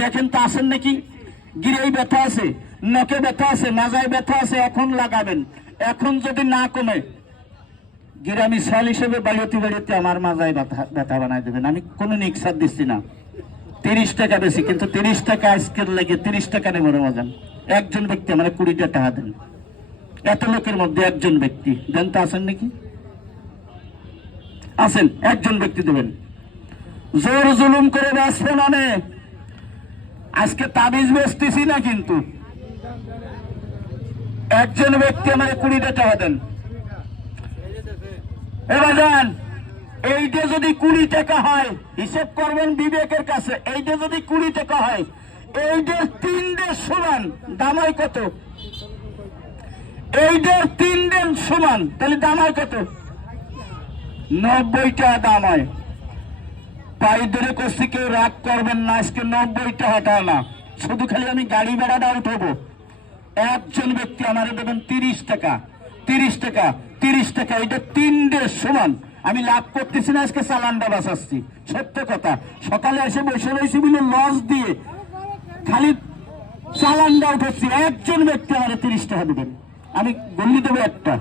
দেখেন তো আসেন নাকি, গিরেই ব্যথা আছে, নখে ব্যথা আছে, মাজায় ব্যথা আছে, এখন লাগাবেন। এখন যদি না কমে, গিরামি সাল হিসেবে বাড়িতে বাড়িতে আমার মাজায় ব্যথা বানাই দেবেন। আমি কোনো নিক্সার দিচ্ছি না। 30 টাকা বেশি, কিন্তু 30 টাকা আজকের লাগে 30 টাকা নেব রমাজান। একজন ব্যক্তি আমার 20টা টাকা দেন। এত লোকের মধ্যে একজন ব্যক্তি দেন তো, আসেন নাকি? আসেন, একজন ব্যক্তি দেবেন। জোর জুলুম করে বাঁচবেন অনেক। আজকে তাবিজ বেচতেছি না, কিন্তু একজন ব্যক্তি আমার 20টা টাকা দেন। এবার যান, এইটা যদি 20 টাকা হয়, হিসেব করবেন বিবেকের কাছে। এইটা যদি 20 টাকা হয়, এইটার 3 সমান দাম হয় কত? এইটার 3 সমান, তাহলে দাম হয় কত? 90 টাকা দাম হয়। পাই ধরে করছি, কেউ রাগ করবেন না। আজকে 90 টাকা হটাও না, শুধু খালি আমি গাড়ি ভাড়াটা উঠবো। একজন ব্যক্তি আমারে দেবেন 30 টাকা। 30 টাকা, 30 টাকা, এটা 3 সমান। আমি লাভ করতেছি না, আজকে চালানটা বাঁচাচ্ছি। সত্য কথা, সকালে এসে বসে রয়েছি বলে লস দিয়ে খালি চালানটা উঠাচ্ছি। একজন ব্যক্তি আমারে 30 টাকা দেবেন, আমি গল্লি দেবো একটা।